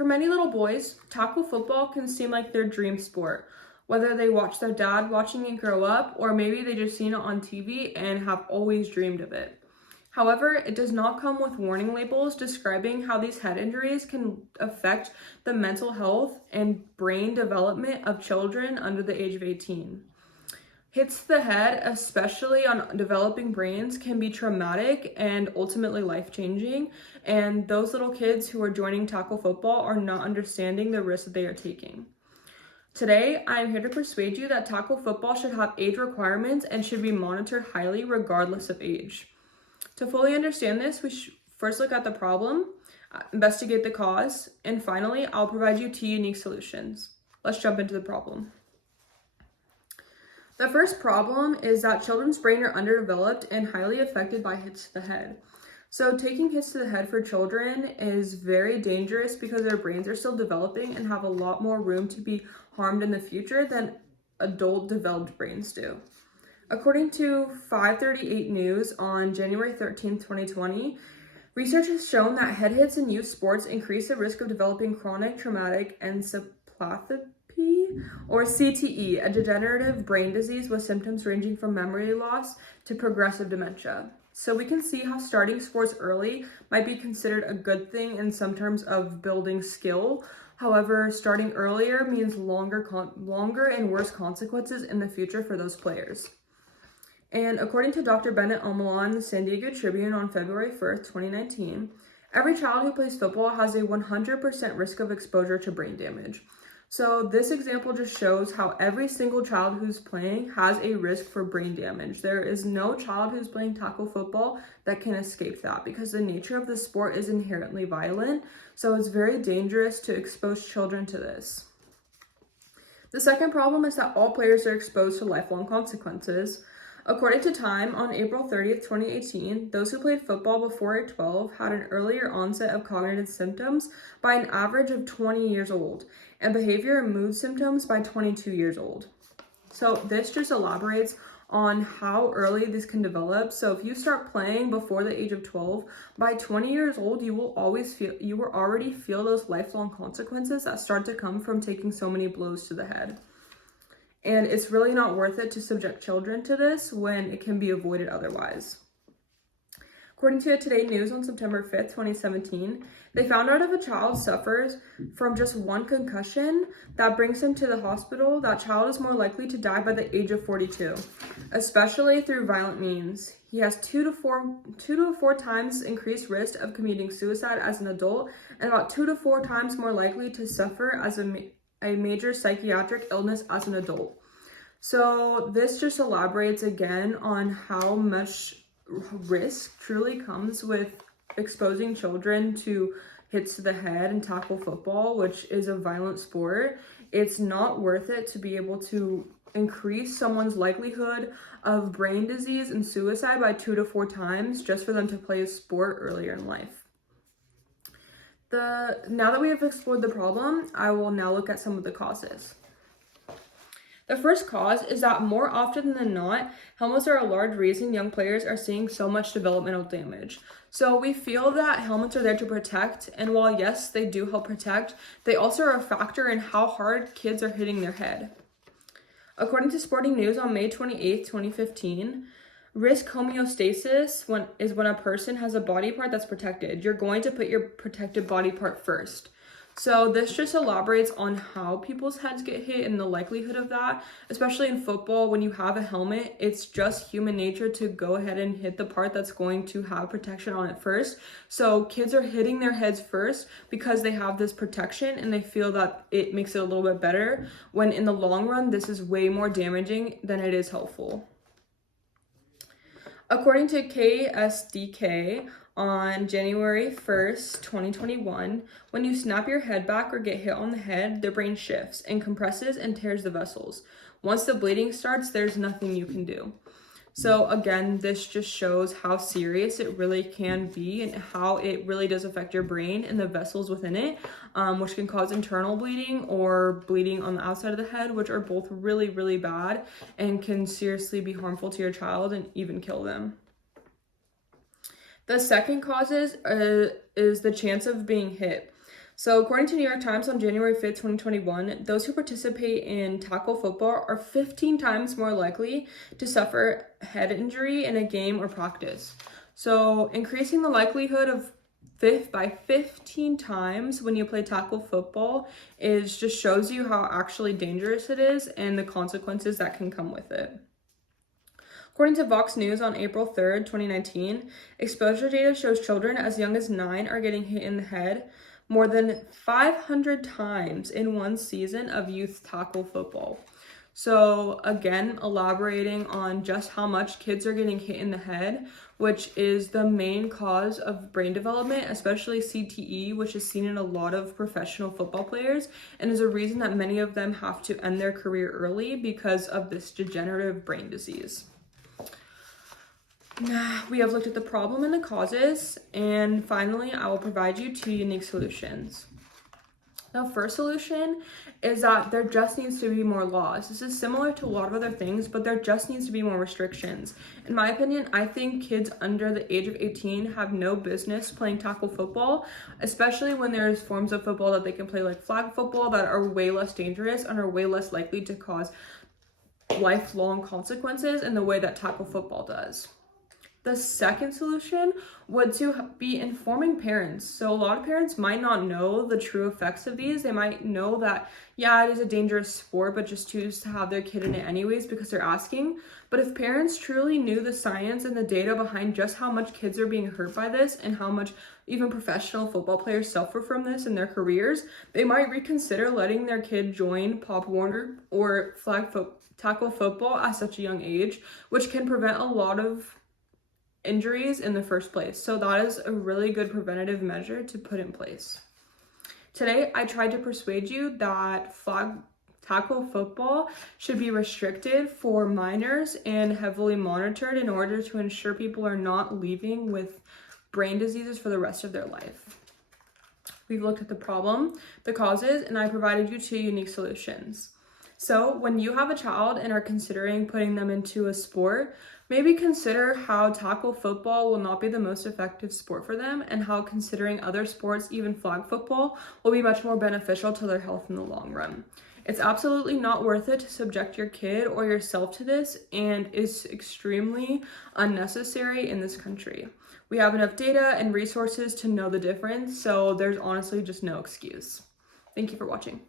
For many little boys, tackle football can seem like their dream sport, whether they watch their dad watching it grow up, or maybe they just seen it on TV and have always dreamed of it. However, it does not come with warning labels describing how these head injuries can affect the mental health and brain development of children under the age of 18. Hits to the head, especially on developing brains, can be traumatic and ultimately life-changing, and those little kids who are joining tackle football are not understanding the risk that they are taking. Today, I am here to persuade you that tackle football should have age requirements and should be monitored highly regardless of age. To fully understand this, we should first look at the problem, investigate the cause, and finally, I'll provide you 2 unique solutions. Let's jump into the problem. The first problem is that children's brain are underdeveloped and highly affected by hits to the head. So taking hits to the head for children is very dangerous because their brains are still developing and have a lot more room to be harmed in the future than adult developed brains do. According to 538 News on January 13, 2020, research has shown that head hits in youth sports increase the risk of developing chronic traumatic encephalopathy, or CTE, a degenerative brain disease with symptoms ranging from memory loss to progressive dementia. So we can see how starting sports early might be considered a good thing in some terms of building skill. However, starting earlier means longer and worse consequences in the future for those players. And according to Dr. Bennett Omalon in the San Diego Tribune on February 1st, 2019, every child who plays football has a 100% risk of exposure to brain damage. So this example just shows how every single child who's playing has a risk for brain damage. There is no child who's playing tackle football that can escape that because the nature of the sport is inherently violent. So it's very dangerous to expose children to this. The second problem is that all players are exposed to lifelong consequences. According to Time, on April 30th, 2018, those who played football before age 12 had an earlier onset of cognitive symptoms by an average of 20 years old, and behavior and mood symptoms by 22 years old. So this just elaborates on how early this can develop. So if you start playing before the age of 12, by 20 years old, you will already feel those lifelong consequences that start to come from taking so many blows to the head. And it's really not worth it to subject children to this when it can be avoided otherwise. According to Today News on September 5th, 2017, they found out if a child suffers from just one concussion that brings him to the hospital, that child is more likely to die by the age of 42, especially through violent means. He has 2 to 4 times increased risk of committing suicide as an adult, and about 2 to 4 times more likely to suffer as a major psychiatric illness as an adult. So this just elaborates again on how much risk truly comes with exposing children to hits to the head and tackle football, which is a violent sport. It's not worth it to be able to increase someone's likelihood of brain disease and suicide by 2 to 4 times just for them to play a sport earlier in life. Now that we have explored the problem, I will now look at some of the causes. The first cause is that more often than not, helmets are a large reason young players are seeing so much developmental damage. So we feel that helmets are there to protect, and while yes, they do help protect, they also are a factor in how hard kids are hitting their head. According to Sporting News on May 28, 2015, risk homeostasis is when a person has a body part that's protected. You're going to put your protected body part first. So this just elaborates on how people's heads get hit and the likelihood of that, especially in football. When you have a helmet, it's just human nature to go ahead and hit the part that's going to have protection on it first. So kids are hitting their heads first because they have this protection and they feel that it makes it a little bit better, when in the long run, this is way more damaging than it is helpful. According to KSDK on January 1st, 2021, when you snap your head back or get hit on the head, the brain shifts and compresses and tears the vessels. Once the bleeding starts, there's nothing you can do. So again, this just shows how serious it really can be and how it really does affect your brain and the vessels within it, which can cause internal bleeding or bleeding on the outside of the head, which are both really, really bad and can seriously be harmful to your child and even kill them. The second cause is the chance of being hit. So, according to New York Times on January 5th, 2021, those who participate in tackle football are 15 times more likely to suffer head injury in a game or practice. So, increasing the likelihood of by 15 times when you play tackle football is just shows you how actually dangerous it is and the consequences that can come with it. According to Vox News on April 3rd, 2019, exposure data shows children as young as 9 are getting hit in the head more than 500 times in one season of youth tackle football. So again, elaborating on just how much kids are getting hit in the head, which is the main cause of brain development, especially CTE, which is seen in a lot of professional football players and is a reason that many of them have to end their career early because of this degenerative brain disease. We have looked at the problem and the causes, and finally, I will provide you 2 unique solutions. The first solution is that there just needs to be more laws. This is similar to a lot of other things, but there just needs to be more restrictions. In my opinion, I think kids under the age of 18 have no business playing tackle football, especially when there's forms of football that they can play like flag football that are way less dangerous and are way less likely to cause lifelong consequences in the way that tackle football does. The second solution would to be informing parents. So a lot of parents might not know the true effects of these. They might know that, yeah, it is a dangerous sport, but just choose to have their kid in it anyways because they're asking. But if parents truly knew the science and the data behind just how much kids are being hurt by this and how much even professional football players suffer from this in their careers, they might reconsider letting their kid join Pop Warner or tackle football at such a young age, which can prevent a lot of injuries in the first place. So that is a really good preventative measure to put in place. Today, I tried to persuade you that flag tackle football should be restricted for minors and heavily monitored in order to ensure people are not leaving with brain diseases for the rest of their life. We've looked at the problem, the causes, and I provided you 2 unique solutions. So when you have a child and are considering putting them into a sport, maybe consider how tackle football will not be the most effective sport for them and how considering other sports, even flag football, will be much more beneficial to their health in the long run. It's absolutely not worth it to subject your kid or yourself to this and is extremely unnecessary in this country. We have enough data and resources to know the difference, so there's honestly just no excuse. Thank you for watching.